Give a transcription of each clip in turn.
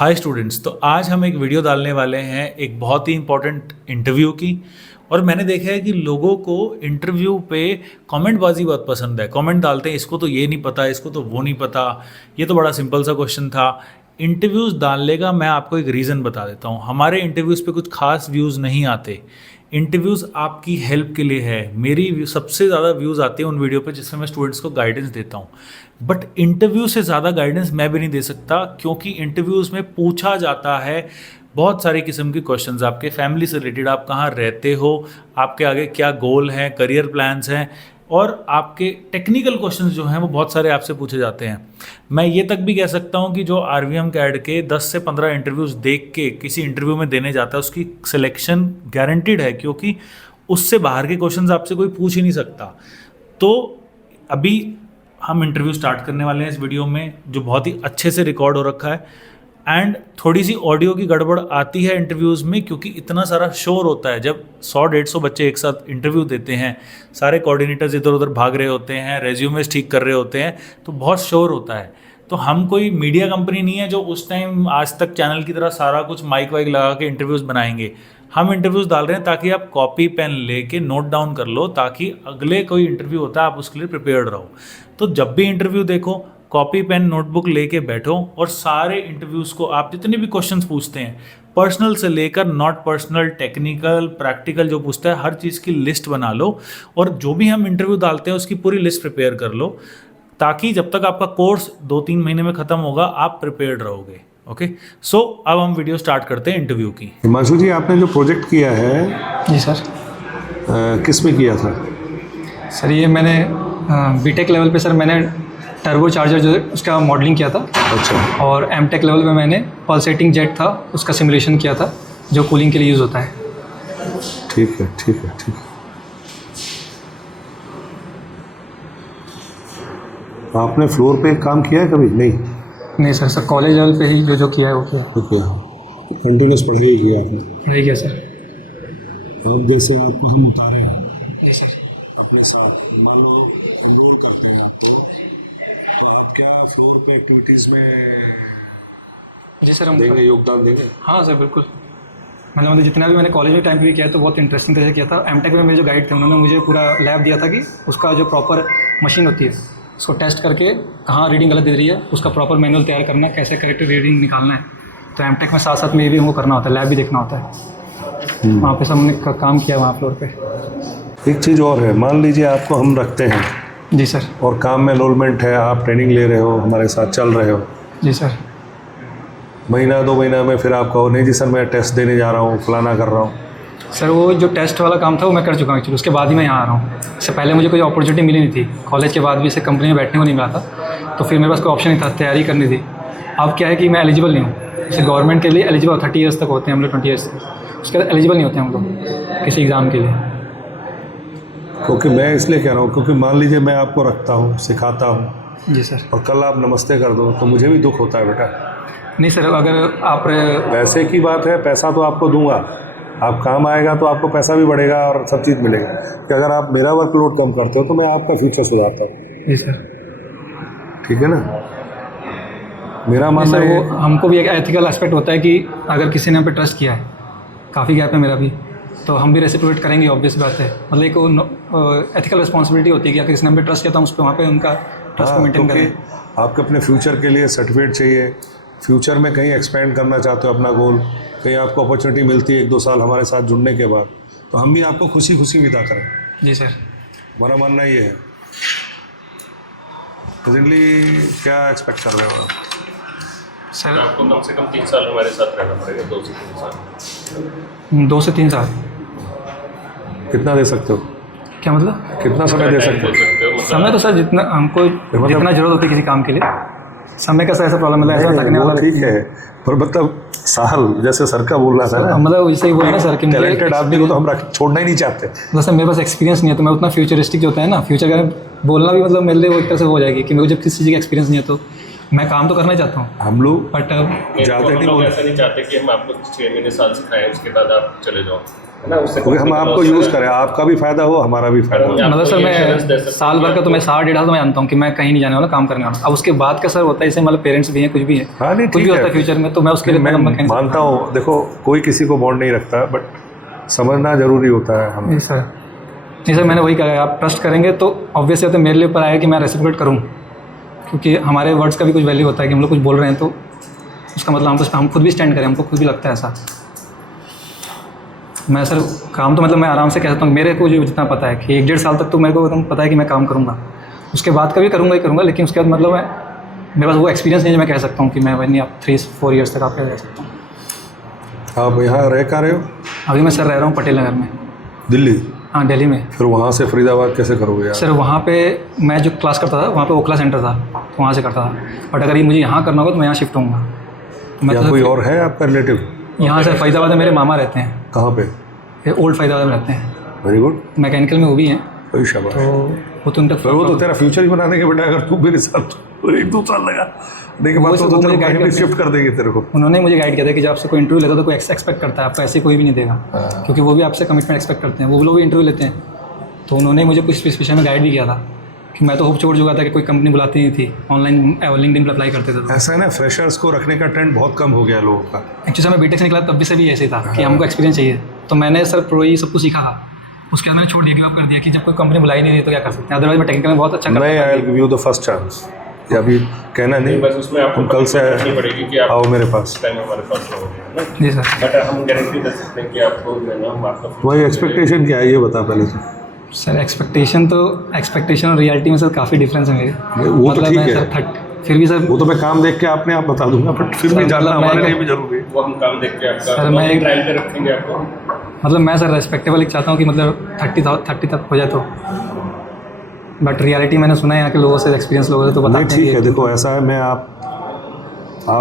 Hi students, तो आज हम एक वीडियो डालने वाले हैं एक बहुत ही इम्पोर्टेंट इंटरव्यू की। और मैंने देखा है कि लोगों को इंटरव्यू पे कमेंटबाजी बहुत पसंद है। कमेंट डालते हैं, इसको तो ये नहीं पता, इसको तो वो नहीं पता, ये तो बड़ा सिंपल सा क्वेश्चन था। इंटरव्यूज़ डालने का मैं आपको एक रीज़न बता देता हूँ। हमारे इंटरव्यूज़ पे कुछ खास व्यूज़ नहीं आते। इंटरव्यूज़ आपकी हेल्प के लिए है। मेरी सबसे ज़्यादा व्यूज़ आते हैं उन वीडियो पे जिसमें मैं स्टूडेंट्स को गाइडेंस देता हूँ। बट इंटरव्यू से ज़्यादा गाइडेंस मैं भी नहीं दे सकता, क्योंकि इंटरव्यूज़ में पूछा जाता है बहुत सारी किस्म के क्वेश्चंस। आपके फैमिली से रिलेटेड, आप कहाँ रहते हो, आपके आगे क्या गोल हैं, करियर प्लान्स हैं, और आपके टेक्निकल क्वेश्चंस जो हैं वो बहुत सारे आपसे पूछे जाते हैं। मैं ये तक भी कह सकता हूँ कि जो RVM कैड के 10 से 15 इंटरव्यूज़ देख के किसी इंटरव्यू में देने जाता है, उसकी सिलेक्शन गारंटीड है, क्योंकि उससे बाहर के क्वेश्चंस आपसे कोई पूछ ही नहीं सकता। तो अभी हम इंटरव्यू स्टार्ट करने वाले हैं इस वीडियो में, जो बहुत ही अच्छे से रिकॉर्ड हो रखा है। एंड थोड़ी सी ऑडियो की गड़बड़ आती है इंटरव्यूज़ में, क्योंकि इतना सारा शोर होता है। जब 100-150 बच्चे एक साथ इंटरव्यू देते हैं, सारे कोऑर्डिनेटर्स इधर उधर भाग रहे होते हैं, रेज्यूमेस ठीक कर रहे होते हैं, तो बहुत शोर होता है। तो हम कोई मीडिया कंपनी नहीं है जो उस टाइम आज तक चैनल की तरह सारा कुछ माइक वाइक लगा के इंटरव्यूज़ बनाएंगे। हम इंटरव्यूज़ डाल रहे हैं ताकि आप कॉपी पेन लेके नोट डाउन कर लो, ताकि अगले कोई इंटरव्यू होता है आप उसके लिए प्रिपेयर्ड रहो। तो जब भी इंटरव्यू देखो, कॉपी पेन नोटबुक लेके बैठो, और सारे इंटरव्यूज़ को आप जितने भी क्वेश्चंस पूछते हैं, पर्सनल से लेकर नॉट पर्सनल, टेक्निकल, प्रैक्टिकल जो पूछता है, हर चीज़ की लिस्ट बना लो। और जो भी हम इंटरव्यू डालते हैं उसकी पूरी लिस्ट प्रिपेयर कर लो, ताकि जब तक आपका कोर्स 2-3 महीने में ख़त्म होगा आप प्रिपेयर्ड रहोगे। ओके, सो अब हम वीडियो स्टार्ट करते हैं इंटरव्यू की। हिमांशु जी, आपने जो प्रोजेक्ट किया है जी सर। किस में किया था? सर ये मैंने बीटेक लेवल पे सर मैंने टर्बो चार्जर जो है उसका मॉडलिंग किया था। अच्छा। और एमटेक लेवल पे मैंने पल्सेटिंग जेट था उसका सिमुलेशन किया था, जो कूलिंग के लिए यूज़ होता है। ठीक है, ठीक है, ठीक है। आपने फ्लोर पे काम किया है कभी? नहीं सर, सर कॉलेज लेवल पे ही जो किया है वो किया। ओके, कंटिन्यूस पढ़ाई किया आपने? नहीं किया सर। अब जैसे आपको हम उतारे हैं जी सर। अपने साथ, मान लो रोल करते हैं आपको, तो आप क्या फ्लोर पे एक्टिविटीज़ में जी सर, हम देंगे, योगदान देंगे? हाँ सर बिल्कुल। मतलब जितना भी मैंने कॉलेज में टाइम पे किया है तो बहुत इंटरेस्टिंग तरह से किया था। एमटेक में मेरे जो गाइड थे उन्होंने मुझे पूरा लैब दिया था कि उसका जो प्रॉपर मशीन होती है उसको टेस्ट करके कहाँ रीडिंग गलत दे रही है, उसका प्रॉपर मैनुअल तैयार करना, कैसे करेक्ट रीडिंग निकालना है। तो एमटेक में साथ साथ में ये भी हमको करना होता है, लैब भी देखना होता है। वहाँ पे सब हमने काम किया वहाँ फ्लोर पे। एक चीज़ और है, मान लीजिए आपको हम रखते हैं जी सर। और काम में एनरोलमेंट है, आप ट्रेनिंग ले रहे हो, हमारे साथ चल रहे हो। जी सर। महीना 2 महीना में फिर आप कहो नहीं जी सर मैं टेस्ट देने जा रहा हूँ, फलाना कर रहा हूँ। सर वो जो टेस्ट वाला काम था वो मैं कर चुका हूँ एक्चुअली, उसके बाद ही मैं यहाँ आ रहा हूँ। इससे पहले मुझे कोई अपॉर्चुनिटी मिली नहीं थी, कॉलेज के बाद भी इसे कंपनी में बैठने को नहीं मिला था, तो फिर मेरे पास कोई ऑप्शन नहीं था, तैयारी करनी थी। अब क्या है कि मैं एलिजिबल नहीं हूँ, जैसे गवर्नमेंट के लिए एलिजिबल 30 ईयर्स तक होते हैं हम लोग, 20 ईयर्स, उसके बाद एलिजिबल नहीं होते हम लोग किसी एग्ज़ाम के लिए। क्योंकि मैं इसलिए कह रहा हूँ, क्योंकि मान लीजिए मैं आपको रखता हूँ, सिखाता हूँ जी सर। और कल आप नमस्ते कर दो तो मुझे भी दुख होता है बेटा। नहीं सर, अगर आप पैसे की बात है, पैसा तो आपको दूंगा, आप काम आएगा तो आपको पैसा भी बढ़ेगा और सब चीज़ मिलेगा। कि अगर आप मेरा वर्कलोड कम करते हो तो मैं आपका फ्यूचर सुधारता हूँ। जी सर। ठीक है ना? मेरा मानना सर है वो हमको भी एक एथिकल एस्पेक्ट होता है कि अगर किसी ने हम पे ट्रस्ट किया है, काफ़ी गैप है मेरा भी, तो हम भी रेसिप्रोकेट करेंगे, ऑब्वियस बात है। मतलब एक एथिकल रिस्पॉन्सिबिलिटी होती है कि अगर किसी ने हम पे ट्रस्ट किया तो हम उस पर वहाँ पे उनका ट्रस्ट को मेंटेन करें। आपके अपने फ्यूचर के लिए सर्टिफिकेट चाहिए, फ्यूचर में कहीं एक्सपेंड करना चाहते हो अपना गोल, कहीं आपको अपॉर्चुनिटी मिलती है 1-2 साल हमारे साथ जुड़ने के बाद, तो हम भी आपको खुशी खुशी विदा करें। जी सर। हमारा मानना ये है। प्रेजेंटली क्या एक्सपेक्ट कर रहे हो आप? सर आपको कम से कम 3 साल हमारे साथ रहना पड़ेगा, 2 से 3 साल। 2 से 3 साल। कितना दे सकते हो? क्या मतलब? कितना समय दे सकते हो? समय तो सर जितना हमको जितना जरूरत होती है किसी काम के लिए, समय का सर ऐसा प्रॉब्लम है, ऐसा थकने वाला। ठीक है, पर मतलब साल जैसे सर का बोल रहा था ना, मतलब वैसे ही बोला ना सर कि टैलेंटेड आदमी को तो हम छोड़ना ही नहीं चाहते। जैसे मेरे पास एक्सपीरियंस नहीं है तो मैं उतना फ्यूचरिस्टिक जो होता है ना, फ्यूचर का बोलना भी मतलब मेरे लिए वो एक तरह से हो जाएगी कि मेरे को जब किसी चीज़ का एक्सपीरियंस नहीं है तो मैं काम तो करना ही चाहता हूँ, हम लोग बट जाते हम नहीं लोग बोल, ऐसा नहीं चाहते कि हम आपको 6 महीने साल सिखाएं उसके बाद आप चले जाओ, है ना। उससे क्योंकि हम आपको यूज़ करें, आपका भी फायदा हो, हमारा भी फायदा हो। मतलब सर ये assurance दे मैं सकते साल हैं भर का तो मैं आपको- 1.5 तो मैं जानता हूँ कि मैं कहीं नहीं जाने वाला, काम करने वाला। अब उसके बाद का सर होता है, जैसे मतलब पेरेंट्स भी हैं, कुछ भी है, हाँ नहीं कुछ भी ठीक होता है है, फ्यूचर में, तो मैं उसके लिए मैं कहीं नहीं मानता हूँ। देखो कोई किसी को बॉन्ड नहीं रखता, बट समझना जरूरी होता है। हम नहीं सर, नहीं सर, मैंने वही कहा, आप ट्रस्ट करेंगे तो ऑब्वियसली होता है मेरे लिए ऊपर आएगा कि मैं रेसिप्रोकेट करूँ, क्योंकि हमारे वर्ड्स का भी कुछ वैल्यू होता है कि हम लोग कुछ बोल रहे हैं तो उसका मतलब हम खुद भी स्टैंड करें, हमको खुद भी लगता है ऐसा। मैं सर काम तो मतलब मैं आराम से कह सकता हूँ, मेरे को जो जितना पता है कि 1-1.5 साल तक तो मेरे को एकदम पता है कि मैं काम करूँगा, उसके बाद का भी करूँगा ही करूँगा, लेकिन उसके बाद मतलब मैं मेरे पास वो एक्सपीरियंस नहीं है जो मैं कह सकता हूँ कि मैं वही आप 3-4 ईयर्स तक आप कह सकता हूँ। आप यहाँ रह कहाँ रहे हो? अभी मैं सर रह रहा हूँ पटेल नगर में। दिल्ली? हाँ, दिल्ली में। फिर वहाँ से फरीदाबाद कैसे करोगे यार? सर वहाँ पे मैं जो क्लास करता था वहाँ पे ओखला सेंटर था, तो वहाँ से करता था, बट अगर ये मुझे यहाँ करना होगा तो मैं यहाँ शिफ्ट होऊंगा। मैं या तो कोई और है आपका रिलेटिव? यहाँ सर फरीदाबाद में मेरे मामा रहते हैं, कहाँ पे? ये ओल्ड फरीदाबाद में रहते हैं, वेरी गुड, मैकेनिकल में वो भी हैं, कोई शाबाश। तो वो तो उनका फिर वो तो तेरा फ्यूचर ही बना देंगे बेटा, अगर तू मेरे साथ 1-2 साल लगा देने के बाद तो मुझे तेरे को guide कहीं भी करते शिफ्ट कर देंगे तेरे को। उन्होंने मुझे गाइड किया था कि जब आपसे कोई इंटरव्यू लेता है तो कोई एक्सपेक्ट करता है, आपको ऐसे कोई भी नहीं देगा, क्योंकि वो भी आपसे कमिटमेंट एक्सपेक्ट करते हैं, वो लोग भी इंटरव्यू लेते हैं। तो उन्होंने मुझे कुछ इस विषय में गाइड भी किया था कि मैं तो होप छोड़ चुका था कि कोई कंपनी बुलाती नहीं थी, ऑनलाइन लिंक्डइन पर अप्लाई करते थे। तो ऐसा है ना, फ्रेशर्स को रखने का ट्रेंड बहुत कम हो गया लोगों का। एक्चुअली मैं बीटेक से निकला तब भी से भी ऐसे ही था कि हमको एक्सपीरियंस चाहिए, तो मैंने सर प्रो ही सब कुछ सीखा था, उसके बाद मैंने छोड़ दिया, गिव अप कर दिया कि जब कोई कंपनी बुलाई नहीं रही तो क्या कर सकते हैं, अदरवाइज मैं टेक्निकल में बहुत अच्छा नहीं, करता I will give you the first chance. या अभी कहना नहीं, बस उसमें आपको तुम कल से रखनी पड़ेगी कि आप आओ मेरे पास। टाइम हमारे पास रहोगे, है ना। जी सर। बट हम गारंटी दे सकते हैं कि आपको जो है ना हम आपका वही एक्सपेक्टेशन क्या है ये बता पहले तो। सर एक्सपेक्टेशन और रियलिटी में सर काफ़ी डिफरेंस है मेरे। वो तो ठीक मैं है, सर फिर भी सर वो तो मैं काम देख के आपने आप बता दूंगा, बट फिर भी सर, जानना मतलब मैं हमारे क्या- लिए भी जरूरी है। वो हम काम देख के आपका सर, मैं एक- ट्रायल पे रखेंगे आपको। मतलब मैं सर रेस्पेक्टेबल एक चाहता हूँ कि मतलब 30 तक हो जाए तो, बट रियलिटी मैंने सुना है यहाँ के लोगों से, एक्सपीरियंस लोगों से तो नहीं बताते हैं ठीक है, कि देखो ऐसा है, मैं आप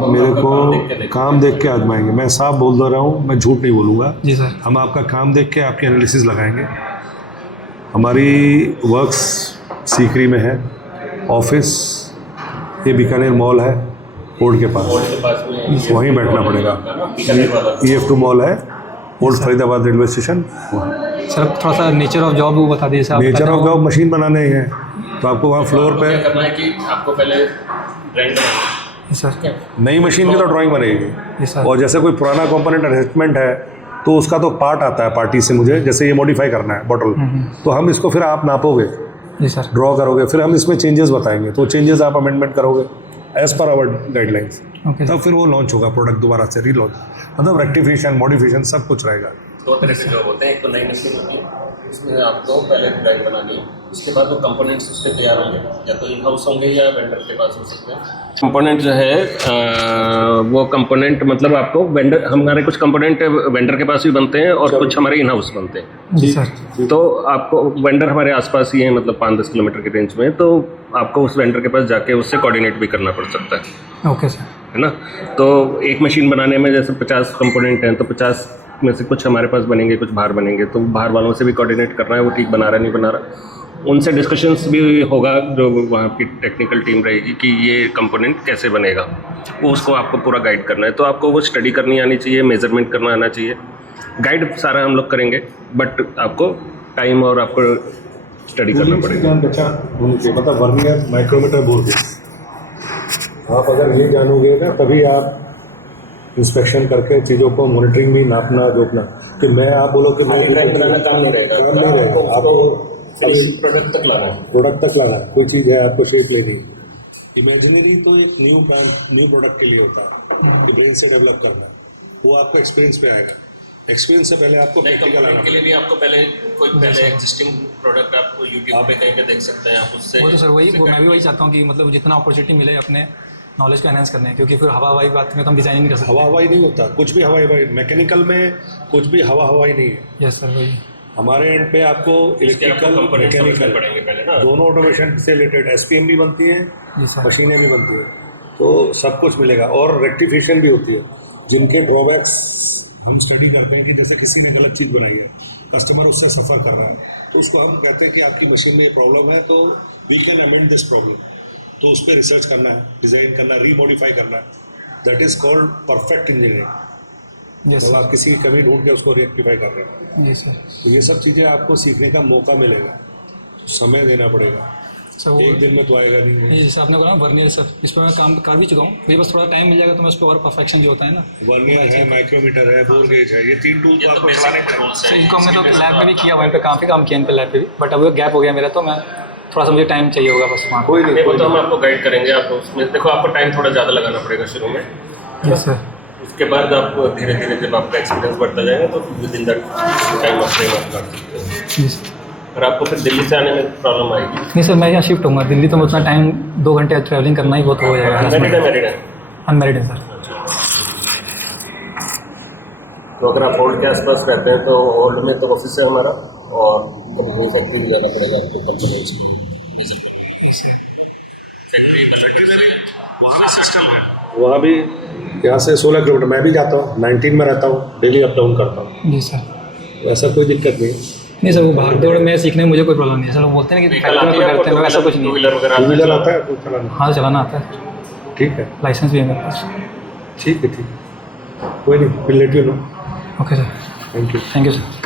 मेरे को काम देख के आजमाएंगे, मैं साफ बोल दे रहा हूँ, मैं झूठ नहीं बोलूँगा। जी सर। हम आपका काम देख के आपकी एनालिसिस लगाएंगे। हमारी वर्क्स सीकरी में है, ऑफिस ये बीकानेर मॉल है, कोर्ट के पास, के पास में वहीं बैठना पड़ेगा। बीकानेर वाला EF2 मॉल है, old Faridabad railway station. Sir थोड़ा सा नेचर ऑफ जॉब वो बता दीजिए सर। आप नेचर बताते ऑफ हो। जॉब मशीन बनाने ही है, तो आपको वहाँ फ्लोर पे क्या करना है कि आपको पहले ड्राइंग बनानी जी सर। है। नई मशीन की तो ड्राइंग बनेगी, जी सर। और जैसे कोई पुराना कंपोनेंट अरेंजमेंट है तो उसका तो पार्ट आता है पार्टी से, मुझे जैसे ये मॉडिफाई करना है बॉटल, तो हम इसको फिर आप नापोगे, जी सर। ड्रॉ करोगे, फिर हम इसमें चेंजेस बताएंगे, तो चेंजेस आप अमेंडमेंट करोगे as per hour guidelines, okay तब फिर वो लॉन्च होगा प्रोडक्ट, दोबारा से रीलॉन्च, मतलब रेक्टिफिकेशन मॉडिफिकेशन सब कुछ रहेगा। 2 तरह के जॉब होते हैं, एक तो नई मशीन होती है, इसमें आपको पहले ड्राइंग बनानी है, उसके बाद वो कंपोनेंट्स उसके तैयार होंगे, या तो इन हाउस होंगे या वेंडर के पास हो सकते हैं। कंपोनेंट जो है वो कंपोनेंट मतलब आपको वेंडर, हमारे कुछ कंपोनेंट वेंडर के पास भी बनते हैं और कुछ हमारे इन हाउस बनते हैं। जी सर। तो आपको वेंडर हमारे आसपास ही है, मतलब 5-10 किलोमीटर की रेंज में, तो आपको उस वेंडर के पास जाके उससे कोऑर्डिनेट भी करना पड़ सकता है, ओके सर। है ना। तो एक मशीन बनाने में जैसे 50 कंपोनेंट हैं, तो 50 में से कुछ हमारे पास बनेंगे, कुछ बाहर बनेंगे, तो बाहर वालों से भी कोऑर्डिनेट करना है, वो ठीक बना रहा नहीं बना रहा, उनसे डिस्कशंस भी होगा, जो वहाँ की टेक्निकल टीम रहेगी कि ये कंपोनेंट कैसे बनेगा, वो उसको आपको पूरा गाइड करना है। तो आपको वो स्टडी करनी आनी चाहिए, मेजरमेंट करना आना चाहिए, गाइड सारा हम लोग करेंगे, बट आपको टाइम और आपको स्टडी करना पड़ेगा। मतलब वर्नियर माइक्रोमीटर बोल के आप अगर ये जानोगे ना, तभी आप इंस्पेक्शन करके चीज़ों को मॉनिटरिंग भी नापना जोपना, फिर मैं आप बोलो कि मैं काम नहीं रहेगा, आपको प्रोडक्ट तक लाना है। प्रोडक्ट तक लाना, कोई चीज़ है आपको शेप लेनी, इमेजिनरी तो एक न्यू प्रोडक्ट के लिए होता है कि ब्रेन से डेवलप करना, वो आपको एक्सपीरियंस पे आएगा, एक्सपीरियंस से पहले आपको प्रैक्टिकल आना के लिए भी आपको पहले एग्जिस्टिंग प्रोडक्ट आप यूट्यूब पे कहीं पे देख सकते हैं, आप उससे वो तो सर वही मैं भी वही चाहता हूँ कि मतलब जितना अपॉर्चुनिटी मिले अपने नॉलेज को एनहेंस करने, क्योंकि फिर हवा हवाई बात में तो हम डिजाइनिंग नहीं कर सकते। हवा हवाई नहीं होता, कुछ भी हवा हवाई, मैकेनिकल में कुछ भी हवा हवाई नहीं है। यस सर वही। हमारे एंड पे आपको इलेक्ट्रिकल मैकेनिकल पड़ेंगे पहले ना। दोनों ऑटोमेशन से रिलेटेड SPM भी बनती है, जी सर। मशीनें भी बनती है, तो सब कुछ मिलेगा, और रेक्टिफिकेशन भी होती है, जिनके ड्रॉबैक्स हम स्टडी करते हैं कि जैसे किसी ने गलत चीज़ बनाई है, कस्टमर उससे सफ़र कर रहा है, तो उसको हम कहते हैं कि आपकी मशीन में ये प्रॉब्लम है, तो we can amend this problem, तो उस पर रिसर्च करना है, डिज़ाइन करना है, रीमॉडिफाई करना है, that is called perfect engineering. Yes जब आप किसी की कमी ढूंढ के उसको रेक्टिफाई कर रहे हैं, जी सर। तो ये सब चीज़ें आपको सीखने का मौका मिलेगा, समय देना पड़ेगा, सर वो एक दिन में तो आएगा नहीं। जी जैसे आपने बोला वर्नियर सर, इस पर मैं काम कर भी चुका हूँ, मुझे बस थोड़ा टाइम मिल जाएगा तो मैं उस पर और परफेक्शन जो होता है ना, वर्नियर है, माइक्रोमीटर है, बोर गेज है, ये 3 टूल तो आपको चलाने पड़ेंगे। सर इनको हमने तो लैब में भी किया, वहीं पे काफ़ी काम किया इन पे लैब पे भी, बट अब वो गैप हो गया मेरा, तो मैं थोड़ा सा मुझे टाइम चाहिए होगा बस वहाँ। कोई नहीं, वो तो हम आपको गाइड करेंगे। आपको उसमें देखो, आपको टाइम थोड़ा ज़्यादा लगाना पड़ेगा शुरू में, जी सर। उसके बाद आपको धीरे धीरे जब आपका एक्सपीरियंस बढ़ता जाएगा तो with in that time of frame आप कर सकते हो। जी सर। और आपको फिर दिल्ली से आने में प्रॉब्लम आएगी। नहीं सर, मैं यहाँ शिफ्ट होऊंगा दिल्ली, तो मैं उतना टाइम 2 घंटे ट्रैवलिंग करना ही बहुत हो जाएगा। अनमैरिड है, मैरिड है? अनमेरिड है सर। तो अगर आप ओल्ड के आसपास रहते हैं तो ओल्ड में तो ऑफिस है हमारा, और कभी फैक्ट्री भी जाना पड़ेगा आपको कंपनी से। वहाँ भी यहाँ से 16 किलोमीटर, मैं भी जाता हूँ, 19 में रहता हूँ, डेली अप डाउन करता हूँ, जी सर। ऐसा कोई दिक्कत नहीं। नहीं सर, वो भाग दौड़ में सीखने में मुझे कोई प्रॉब्लम नहीं है सर। वो बोलते हैं कि फैक्ट्री में तो करते हैं, वैसा कुछ नहीं टू है। व्हीलर वगैरह टू व्हीलर आता है, कुछ चलाना? हाँ चलाना आता है, ठीक है, लाइसेंस भी है मेरे पास। ठीक है, ठीक, कोई नहीं, will let you know. Okay sir, thank you. Thank you sir.